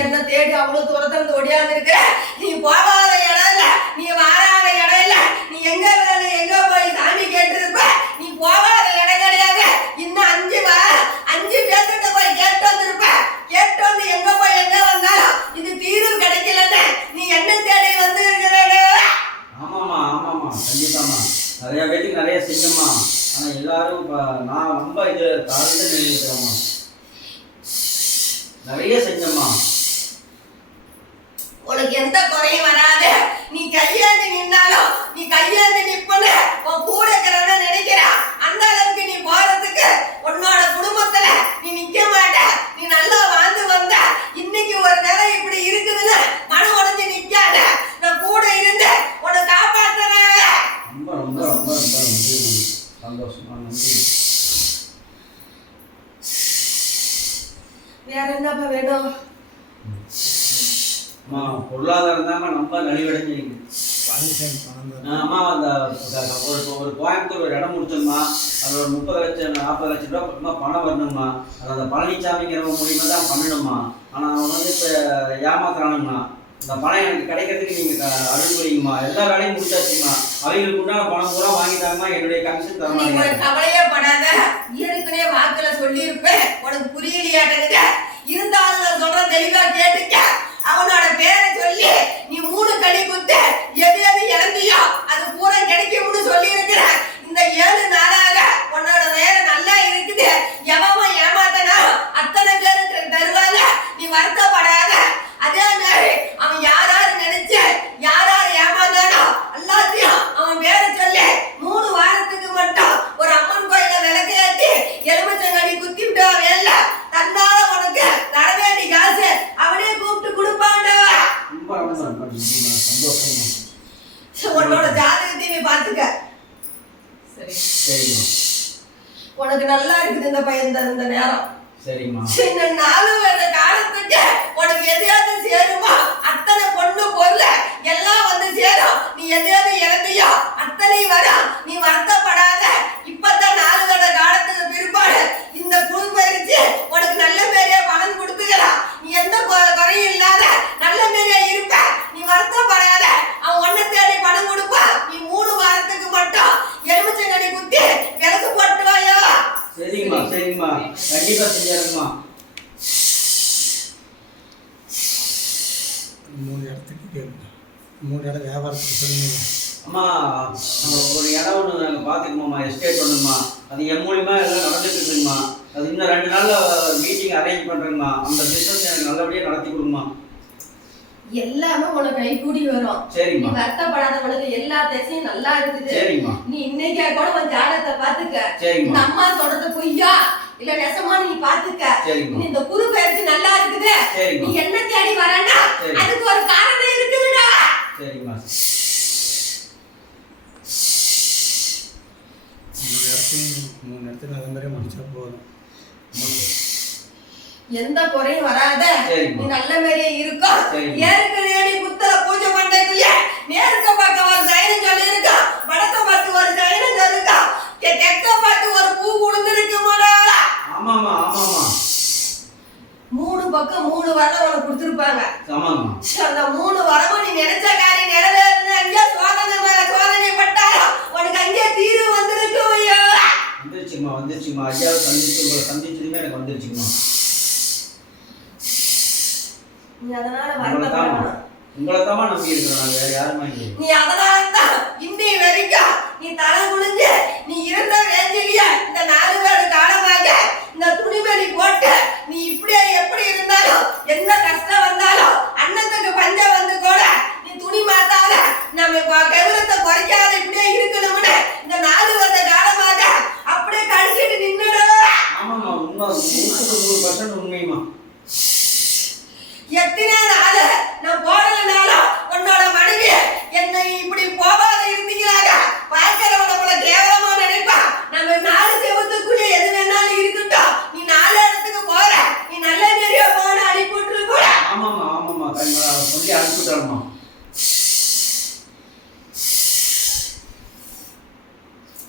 என்ன தேடி அவ்வளவு தூரத்துல ஒடியாந்து இருக்க. நீ போகாத இடம் இல்ல நீ வாராத இடம் இல்ல நீ எங்க வேணும் எங்க போய் சாமி கேட்டிருப்ப நீ போகாத இடம் கிடையாது. இன்னும் அஞ்சு அஞ்சு பேர்கிட்ட போய் கேட்டு வந்திருப்ப. கேட்டு வந்து எங்க போய் எங்க வந்தாலும் இது தீர்வு கிடைக்கலன்னு நீ என்ன தேடி வந்து இருக்கிறே ஆமாம்மா ஆமாம்மா கண்டிப்பாம்மா. நிறைய பேருக்கு நிறைய செஞ்சோம்மா ஆனால் எல்லாரும் நான் ரொம்ப இது தாழ்ந்து நிலையில் நிறைய செஞ்சம்மா உனக்கு எந்த குறையும் வராது நீ கையேந்தி நின்னாலும் நீ கையேந்தி நிப்பன்னு உன் கூட இருக்கிறவன நினைக்கிறா அந்த அளவுக்கு நீ போறதுக்கு உன்னோட குடும்பத்துல நீ நிக்க மாட்ட நீ நல்லா வாழ்ந்து வந்த இன்னைக்கு ஒரு நிலை இப்படி இருக்குதுன்னு மன உடைஞ்சு நிக்காத நான் கூட இருந்து உன்னை காப்பாத்துறேன் ரொம்ப ரொம்ப ரொம்ப ரொம்ப நன்றி சந்தோஷமா நன்றி வேற என்னப்பா வேணும்? அம்மா பொருளாதாரம் தான்மா ரொம்ப நலிவடைஞ்சிருக்கு அம்மா அந்த ஒரு ஒரு கோயம்புத்தூர் ஒரு இடம் முடிச்சோம்மா. அது ஒரு முப்பது லட்சம் நாற்பது லட்சம் ரூபா பணம் வரணும்மா. அது அந்த பழனிசாமிங்கிறவங்க மூலியமா தான் பண்ணணுமா ஆனால் அவன் வந்து இப்போ ஏமாத்துறானுங்கம்மா. இந்த பணம் எனக்கு கிடைக்கிறதுக்கு நீங்கள் அருள் புரியுங்கம்மா. எல்லா வேலையும் முடிச்சாச்சும்மா அவங்களுக்கு உண்டான பணம் பூரா வாங்கிட்டாங்கம்மா. என்னுடைய கமிஷன் தர நீ ஒரு மாட்டேங்கிறாங்க கவலையே படாத. ஏற்கனவே வாக்குல சொல்லியிருப்பேன் உனக்கு புரியலையாட்டங்க இருந்தாலும் நான் சொல்றேன் தெளிவா கேட்டுக்க. அவனோட பேரை சொல்லி நீ மூணு கடி குத்து எது எது இறந்தியோ அது பூரா கிடைக்கும்னு சொல்லி இந்த ஏழு நாளாக உன்னோட நேரம் நல்லா இருக்குது எவன் ஏமாத்தனா அத்தனை பேருக்கு தருவாங்க நீ வருத்தப்படாத அதே மாதிரி அவன் யார் யாரு நினைச்சு யார் யார் ஏமாந்தானோ எல்லாத்தையும் அவன் பேரை சொல்லி மூணு வாரத்துக்கு மட்டும் ஒரு அம்மன் கோயில விளக்கு ஏத்தி எலுமிச்சங்கடி குத்தி விட்டா வேல தன்னால உனக்கு தர வேண்டி காசு அவனே கூப்பிட்டு கொடுப்பாண்டவா ரொம்ப ரொம்ப ரொம்ப நன்றிம்மா சந்தோஷம்மா உன்னோட ஜாதகத்தையும் நீ பாத்துக்க சரி. சரிம்மா. உனக்கு நல்லா இருக்குது இந்த பையன் இந்த- இந்த நேரம். சரிம்மா. சின்ன நாலு வேத காலத்துக்கு உனக்கு எதையாவது சேருமா? அத்தனை பொண்ணு பொருள் எல்லாம் வந்து சேரும் நீ எதையாவது இழந்தியோ அத்தனை வரும் நீ வருத்தப்படாத இப்பதான் நாலு வேத காலத்துக்கு பிற்பாடு இந்த குழு பயிற்சி உனக்கு நல்ல பேரையா பலன் கொடுத்துக்கலாம் நீ எந்த கொ- குறையும் இல்லாத நல்ல பேரையா இருப்ப நீ வருத்தப்படாத அவன் ஒன்ன தேடி பணம் கொடுப்பான் நீ மூணு வாரத்துக்கு மட்டும் எலுமிச்சங்கடி குத்தி விளக்கு போட்டு வாயோ சரிங்கம்மா சரிங்கம்மா கண்டிப்பாக செஞ்சாருங்கம்மா மூணு இடத்துக்கு கேட்குங்க மூணு இடம் வியாபாரத்துக்கு சொன்னீங்க அம்மா நம்ம ஒரு இடம் ஒன்று நாங்கள் பார்த்துக்கோம்மா எஸ்டேட் ஒன்றுமா அது என் மூலியமா எல்லாம் நடந்துட்டு இருக்குங்கம்மா அது இன்னும் ரெண்டு நாளில் மீட்டிங் அரேஞ்ச் பண்ணுறேங்கம்மா அந்த பிஸ்னஸ் எனக்கு நல்லபடியாக நடத்தி கொடுங்கம்மா எல்லாமே உனக்கு கைகூடி வரும். நீ வருத்தப்படாத உனக்கு எல்லா திசையும் நல்லா இருக்குது. நீ இன்னைக்கே கூட உன் ஜாதகத்தை பாத்துக்க. அம்மா சொல்றது பொய்யா இல்ல நெசமா நீ பாத்துக்க. இந்த குரு பயிற்சி நல்லா இருக்குது. நீ என்ன தேடி வரேன்னா சரி. அதுக்கு ஒரு காரணம் இருக்குதுடா. சரிம்மா. மூணு இடத்தையும் மூணு இடத்துல அதே மாதிரி முடிச்சா போதும். எந்த குறையும் வராத. நீ நல்ல மாதிரியே இருக்கும் சரிம்மா. ஏற்கனவே வரல உனக்கு கொடுத்துருப்பாங்க. அந்த மூணு வரமும் நீ நினைச்ச காரியம் நிறைவேறது அங்கே சோதனை மேல சோதனை உனக்கு அங்கே தீர்வு வந்திருக்கும் ஐயோ. வந்துருச்சுங்கம்மா வந்துருச்சுங்கம்மா ஐயாவை சந்திச்சு உங்களை சந்திச்சதுமே எனக்கு வந்துருச்சுங்கம்மா நீ அதனால வருத்தப்படணும் உங்களை தான் நம்பி இருக்கிறோம் வேறு யாருமா நீ அதனால தான் இன்னி வரைக்கும் நீ தலை குனிஞ்சு நீ இருந்த வேஞ்சிலிய இந்த நாலு பேரு காலமாக இந்த துணிமணி போட்டு நீ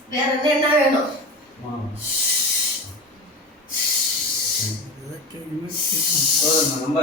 வேற என்ன என்ன வேணும்? ரொம்ப